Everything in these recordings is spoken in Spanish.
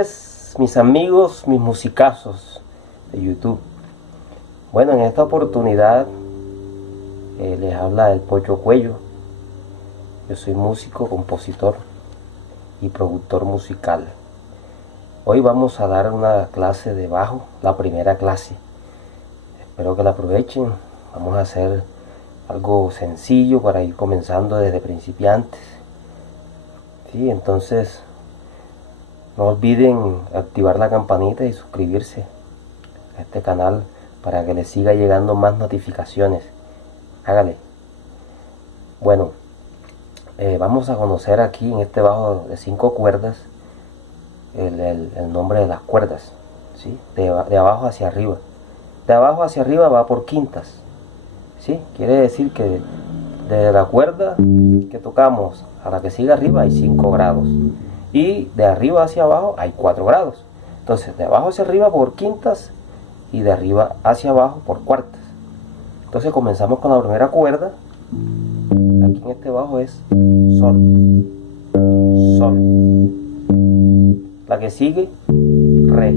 noches, mis amigos, mis musicazos de YouTube. Bueno, en esta oportunidad les habla el Pocho Cuello. Yo soy músico, compositor y productor musical. Hoy vamos a dar una clase de bajo, la primera clase. Espero que la aprovechen. Vamos a hacer algo sencillo para ir comenzando desde principiantes. Sí, entonces no olviden activar la campanita y suscribirse a este canal para que les siga llegando más notificaciones. Hágale. Bueno, vamos a conocer aquí en este bajo de 5 cuerdas el nombre de las cuerdas, ¿sí? De abajo hacia arriba. De abajo hacia arriba va por quintas, ¿sí? Quiere decir que de la cuerda que tocamos a la que sigue arriba hay 5 grados. Y de arriba hacia abajo hay 4 grados. Entonces de abajo hacia arriba por quintas y de arriba hacia abajo por cuartas. Entonces comenzamos con la primera cuerda. Aquí en este bajo es sol, sol. La que sigue, re.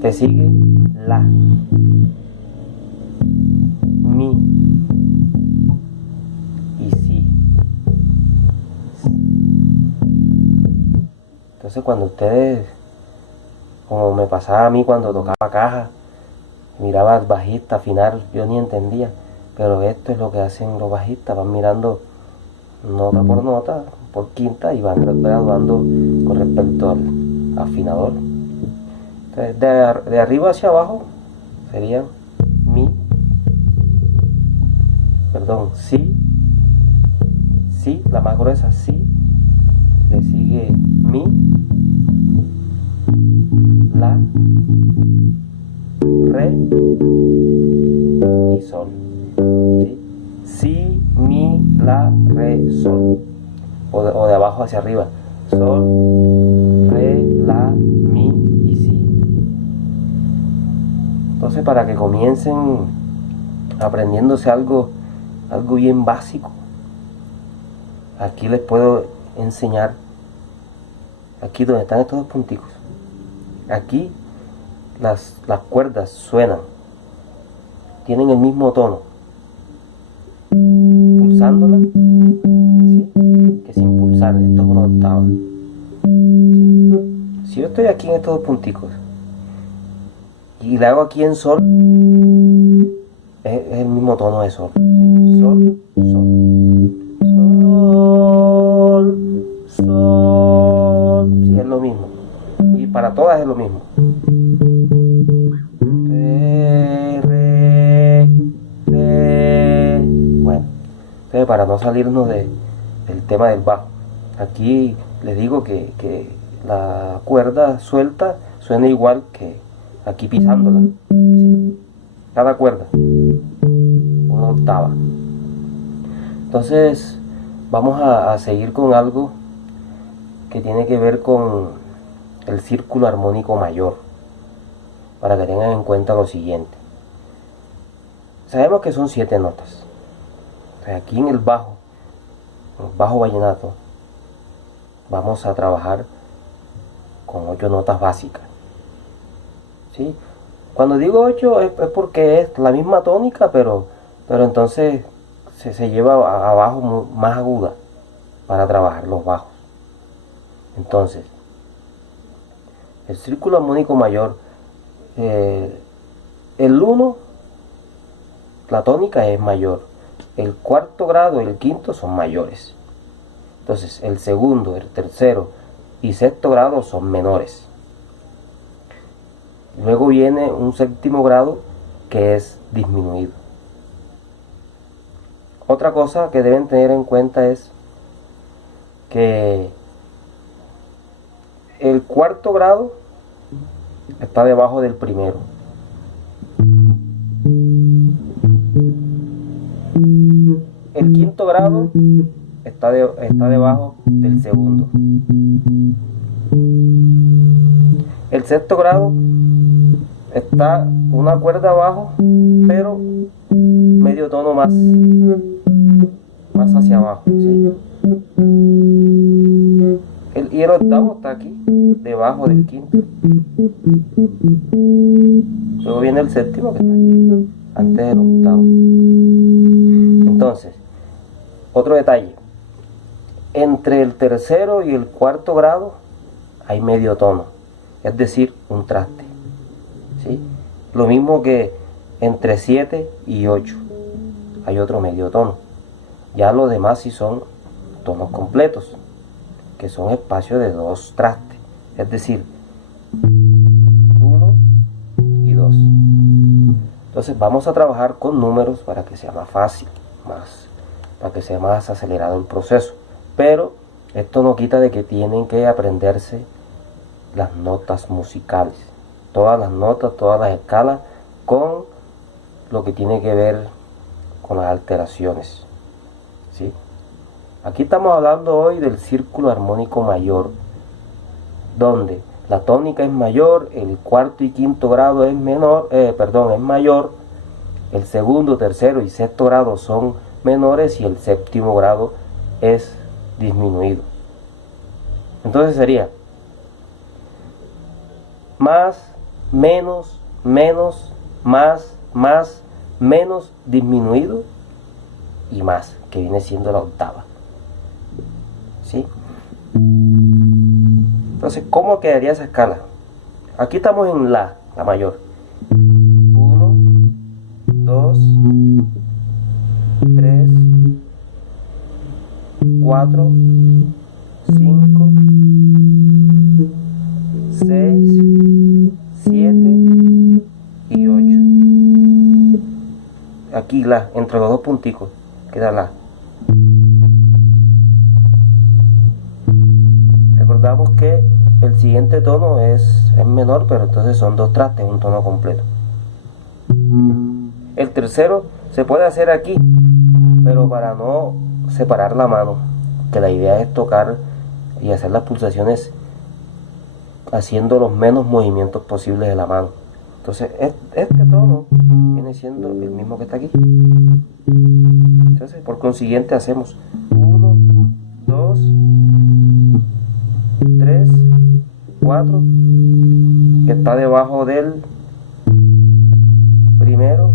Que sigue, la, mi y si. Entonces cuando ustedes, como me pasaba a mí cuando tocaba caja, miraba al bajista afinar, yo ni entendía, pero esto es lo que hacen los bajistas, van mirando nota por nota, por quinta, y van graduando con respecto al afinador. Entonces de arriba hacia abajo serían mi, perdón, si, la más gruesa, si, le sigue mi, la, re y sol, ¿sí? Si, mi, la, re, sol, o de abajo hacia arriba, sol, re, la, mi y si. Entonces, para que comiencen aprendiéndose algo bien básico, aquí les puedo enseñar, aquí donde están estos dos punticos, aquí las cuerdas suenan, tienen el mismo tono, pulsándola, ¿sí? Que sin pulsar. Esto es una octava, ¿sí? Si yo estoy aquí en estos dos punticos y le hago aquí en sol, es el mismo tono de sol, ¿sí? Sol, sol, sol, sol, sí, es lo mismo, y para todas es lo mismo. Bueno, entonces para no salirnos del tema del bajo, aquí les digo que la cuerda suelta suena igual que aquí pisándola, ¿sí? Cada cuerda una octava. Entonces vamos a seguir con algo que tiene que ver con el círculo armónico mayor, para que tengan en cuenta lo siguiente. Sabemos que son 7 notas. Aquí en el bajo vallenato, vamos a trabajar con 8 notas básicas, ¿sí? Cuando digo 8 es porque es la misma tónica, pero entonces se lleva abajo más aguda para trabajar los bajos. Entonces, el círculo armónico mayor, el 1, la tónica es mayor, el cuarto grado y el quinto son mayores. Entonces el segundo, el tercero y sexto grado son menores. Luego viene un séptimo grado que es disminuido. Otra cosa que deben tener en cuenta es que el cuarto grado está debajo del primero. El quinto grado está debajo del segundo. El sexto grado está una cuerda abajo, pero medio tono más hacia abajo, ¿sí? Y el octavo está aquí, debajo del quinto. Luego viene el séptimo que está aquí, antes del octavo. Entonces, otro detalle. Entre el tercero y el cuarto grado hay medio tono, es decir, un traste. ¿Sí? Lo mismo que entre 7 y 8 hay otro medio tono. Ya los demás sí son tonos completos, que son espacios de 2 trastes, es decir, 1 y 2. Entonces vamos a trabajar con números para que sea más fácil, para que sea más acelerado el proceso. Pero esto no quita de que tienen que aprenderse las notas musicales, todas las notas, todas las escalas, con lo que tiene que ver con las alteraciones. ¿Sí? Aquí estamos hablando hoy del círculo armónico mayor, donde la tónica es mayor, el cuarto y quinto grado es es mayor, el segundo, tercero y sexto grado son menores y el séptimo grado es disminuido. Entonces sería más, menos, menos, más, menos, disminuido y más, que viene siendo la octava. ¿Sí? Entonces, ¿cómo quedaría esa escala? Aquí estamos en la mayor. 1, 2, 3, 4, 5, 6, 7 y 8. Aquí la, entre los dos punticos, queda la. Recordamos que el siguiente tono es menor, pero entonces son 2 trastes, un tono completo. El tercero se puede hacer aquí, pero para no separar la mano, que la idea es tocar y hacer las pulsaciones haciendo los menos movimientos posibles de la mano. Entonces este tono viene siendo el mismo que está aquí. Entonces por consiguiente hacemos 1, 2, 3, 4, que está debajo del primero,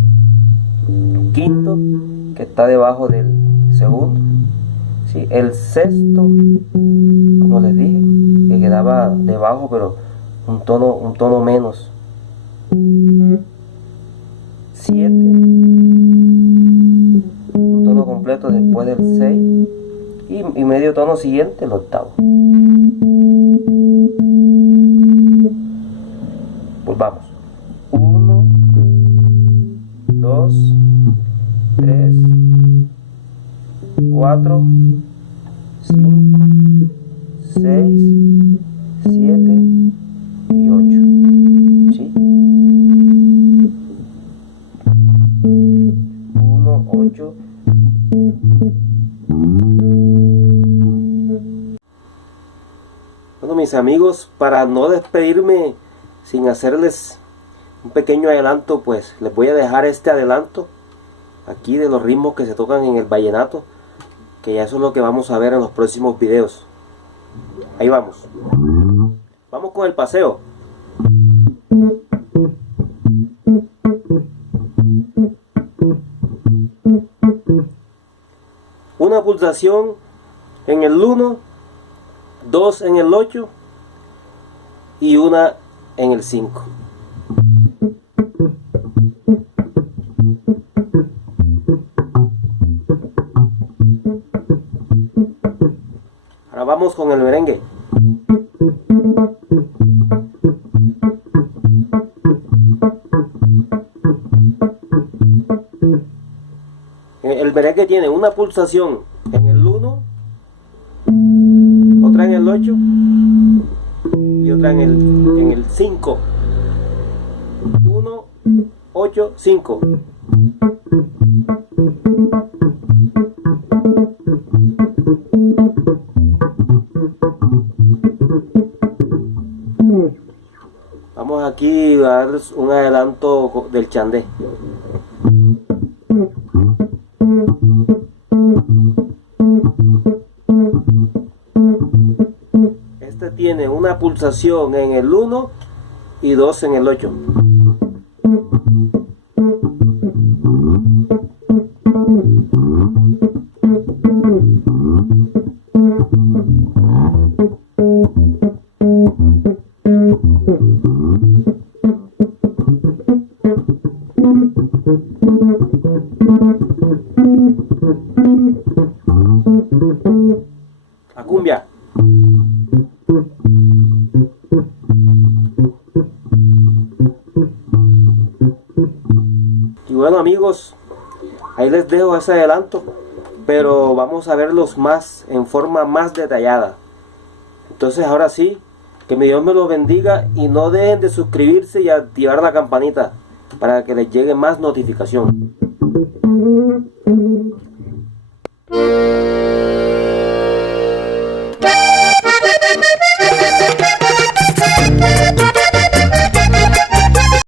quinto, que está debajo del segundo, ¿sí? El sexto, como les dije, que quedaba debajo, pero un tono menos. 7, un tono completo después del 6, y medio tono siguiente, el octavo. Volvamos. 1, 2, 3, 4, 5, 6, 7 y 8. ¿Sí? 1, 8. Bueno, mis amigos, para no despedirme sin hacerles un pequeño adelanto, pues les voy a dejar este adelanto aquí de los ritmos que se tocan en el vallenato, que ya eso es lo que vamos a ver en los próximos videos. Ahí vamos. Vamos con el paseo. Una pulsación en el 1, 2 en el 8 y una en el 5. Ahora vamos con el merengue. El merengue tiene una pulsación en el 1, otra en el 8 y otra en el 5. 1, 8, 5. Vamos aquí a dar un adelanto del chandé. una pulsación en el 1 y 2 en el 8. La cumbia. Y bueno, amigos, ahí les dejo ese adelanto, pero vamos a verlos más en forma más detallada. Entonces ahora sí, que mi Dios me los bendiga y no dejen de suscribirse y activar la campanita para que les llegue más notificación.